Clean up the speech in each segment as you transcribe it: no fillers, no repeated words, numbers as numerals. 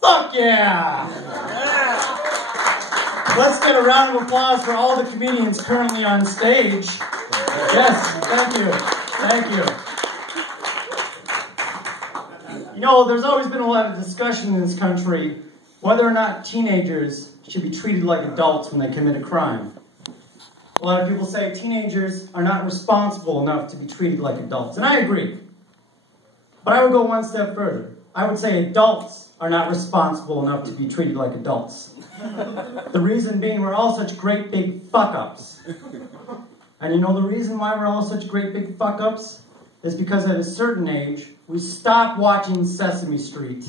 Fuck yeah! Let's get a round of applause for all the comedians currently on stage. Yes, thank you. Thank you. You know, there's always been a lot of discussion in this country whether or not teenagers should be treated like adults when they commit a crime. A lot of people say teenagers are not responsible enough to be treated like adults, and I agree. But I would go one step further. I would say adults are not responsible enough to be treated like adults. The reason being we're all such great big fuck-ups. And you know the reason why we're all such great big fuck-ups is because at a certain age, we stop watching Sesame Street.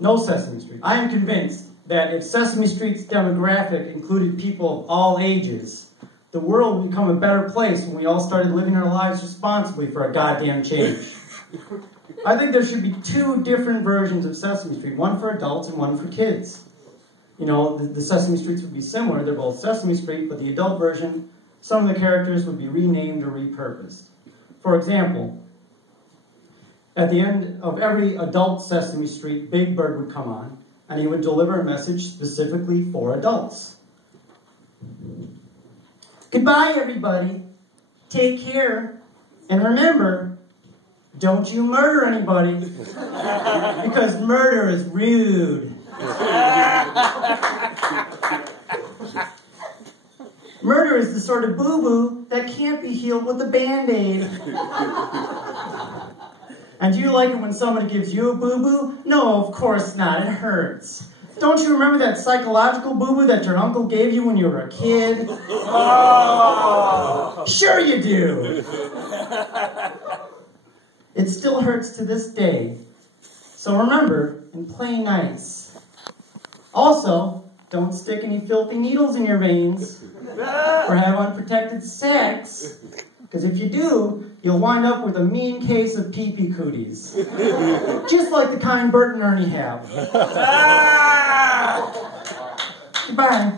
No Sesame Street. I am convinced that if Sesame Street's demographic included people of all ages, the world would become a better place when we all started living our lives responsibly for a goddamn change. I think there should be two different versions of Sesame Street, one for adults and one for kids. You know, the Sesame Streets would be similar. They're both Sesame Street, but the adult version, some of the characters would be renamed or repurposed. For example, at the end of every adult Sesame Street, Big Bird would come on, and he would deliver a message specifically for adults. Goodbye, everybody. Take care. And remember, don't you murder anybody, because murder is rude. Murder is the sort of boo-boo that can't be healed with a Band-Aid. And do you like it when somebody gives you a boo-boo? No, of course not. It hurts. Don't you remember that psychological boo-boo that your uncle gave you when you were a kid? Oh. Sure you do. It still hurts to this day. So remember, and play nice. Also, don't stick any filthy needles in your veins or have unprotected sex, because if you do, you'll wind up with a mean case of pee-pee cooties. Just like the kind Bert and Ernie have. Goodbye.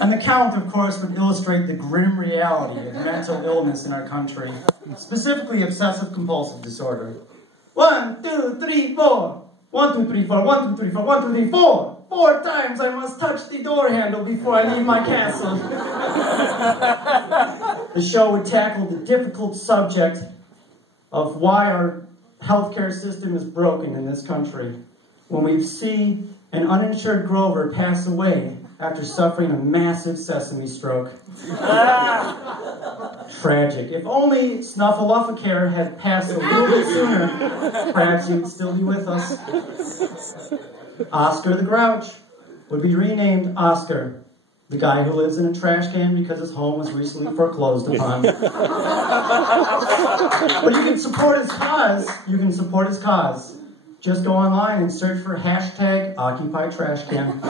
And the count, of course, would illustrate the grim reality of mental illness in our country, specifically obsessive-compulsive disorder. 1, 2, 3, 4. 1, 2, 3, 4. 1, 2, 3, 4. 1, 2, 3, 4. 4 times I must touch the door handle before I leave my castle. The show would tackle the difficult subject of why our healthcare system is broken in this country. When we see an uninsured Grover pass away after suffering a massive sesame stroke. Tragic. If only Snuffleupacar had passed a little bit sooner, perhaps he would still be with us. Oscar the Grouch would be renamed Oscar, the guy who lives in a trash can because his home was recently foreclosed upon. But you can support his cause. You can support his cause. Just go online and search for #OccupyTrashCan.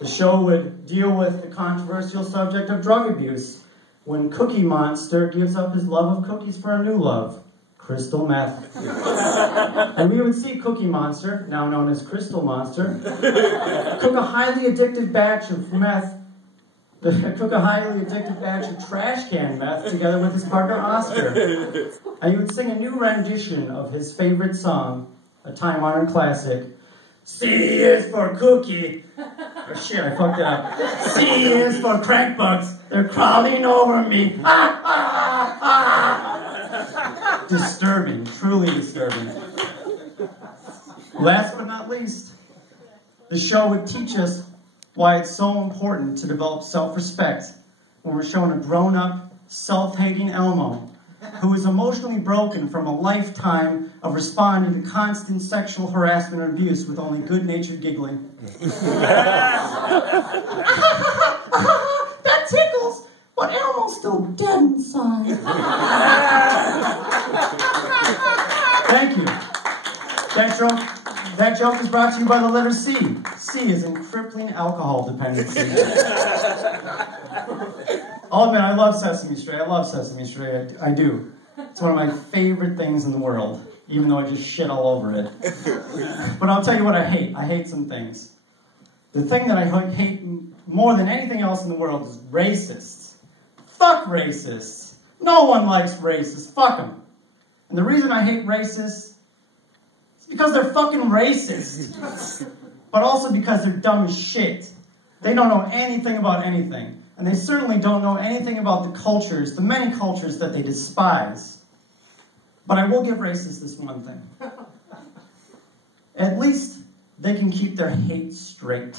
The show would deal with the controversial subject of drug abuse when Cookie Monster gives up his love of cookies for a new love, crystal meth. And we would see Cookie Monster, now known as Crystal Monster, cook a highly addictive batch of trash can meth together with his partner Oscar. And he would sing a new rendition of his favorite song, a time-honored classic. C is for cookie. Oh shit, I fucked it up. C is for crank bugs. They're crawling over me. Disturbing, truly disturbing. Last but not least, the show would teach us why it's so important to develop self-respect when we're shown a grown-up, self-hating Elmo who is emotionally broken from a lifetime of responding to constant sexual harassment and abuse with only good-natured giggling. That tickles, but Elmo's still dead inside. Thank you. That joke is brought to you by the letter C. C is in crippling alcohol dependency. Oh man, I love Sesame Street. I love Sesame Street. I do. It's one of my favorite things in the world, even though I just shit all over it. But I'll tell you what I hate. I hate some things. The thing that I hate more than anything else in the world is racists. Fuck racists. No one likes racists. Fuck them. And the reason I hate racists is because they're fucking racist. But also because they're dumb as shit. They don't know anything about anything. And they certainly don't know anything about the cultures, the many cultures that they despise. But I will give racists this one thing. At least they can keep their hate straight.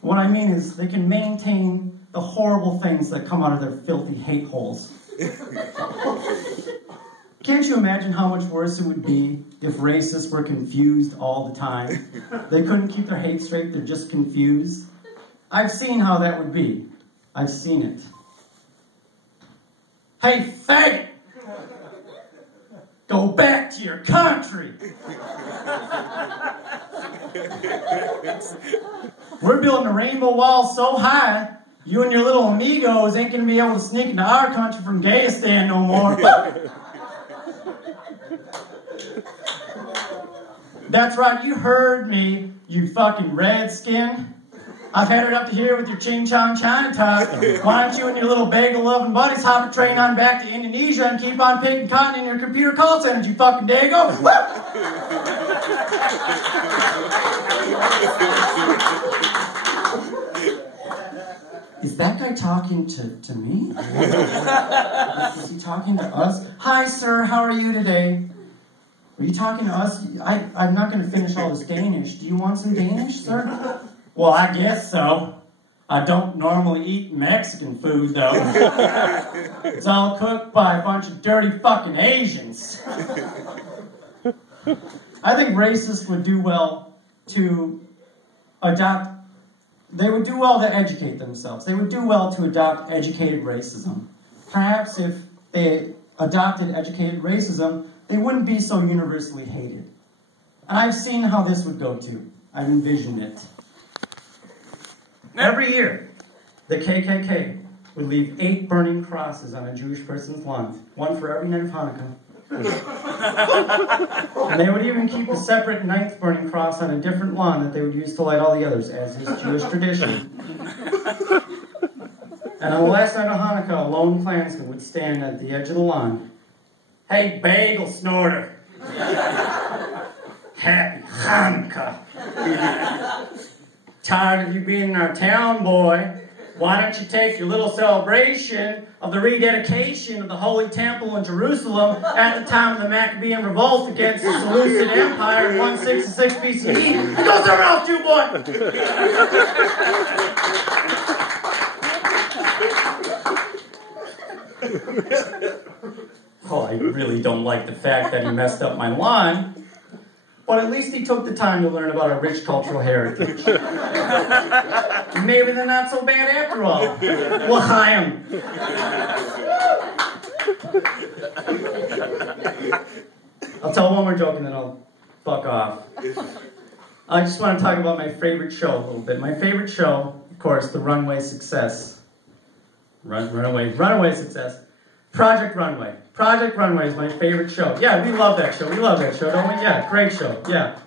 What I mean is they can maintain the horrible things that come out of their filthy hate holes. Can't you imagine how much worse it would be if racists were confused all the time? They couldn't keep their hate straight, they're just confused. I've seen how that would be. I've seen it. Hey, faggot! Go back to your country! We're building a rainbow wall so high, you and your little amigos ain't gonna be able to sneak into our country from Caste no more. That's right, you heard me, you fucking redskin. I've had it up to here with your ching-chong China talk. Why don't you and your little bagel-loving buddies hop a train on back to Indonesia and keep on picking cotton in your computer call centers, you fucking dago? Is that guy talking to me? Is he talking to us? Hi, sir, how are you today? Are you talking to us? I'm not going to finish all this Danish. Do you want some Danish, sir? Well, I guess so. I don't normally eat Mexican food, though. It's all cooked by a bunch of dirty fucking Asians. I think racists would do well to adopt... They would do well to educate themselves. They would do well to adopt educated racism. Perhaps if they adopted educated racism, they wouldn't be so universally hated. And I've seen how this would go too. I've envisioned it. Every year, the KKK would leave 8 burning crosses on a Jewish person's lawn, one for every night of Hanukkah. And they would even keep a separate 9th burning cross on a different lawn that they would use to light all the others, as is Jewish tradition. And on the last night of Hanukkah, a lone Klansman would stand at the edge of the lawn. Hey, bagel snorter. Happy Hanukkah. Tired of you being in our town, boy? Why don't you take your little celebration of the rededication of the Holy Temple in Jerusalem at the time of the Maccabean revolt against the Seleucid Empire in 166 BCE and go somewhere else too, boy! Oh, I really don't like the fact that he messed up my lawn. But at least he took the time to learn about our rich cultural heritage. Maybe they're not so bad after all. L'chaim. I'll tell one more joke and then I'll fuck off. I just want to talk about my favorite show a little bit. My favorite show, of course, the Runway Success. Runaway Success. Project Runway. Project Runway is my favorite show. Yeah, we love that show. We love that show, don't we? Yeah, great show. Yeah.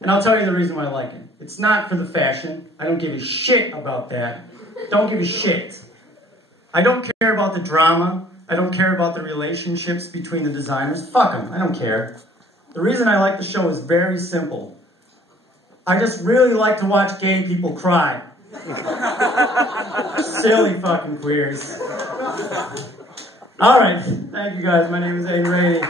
And I'll tell you the reason why I like it. It's not for the fashion. I don't give a shit about that. Don't give a shit. I don't care about the drama. I don't care about the relationships between the designers. Fuck them. I don't care. The reason I like the show is very simple. I just really like to watch gay people cry. Silly fucking queers. All right. Thank you guys. My name is Aidan Raidy.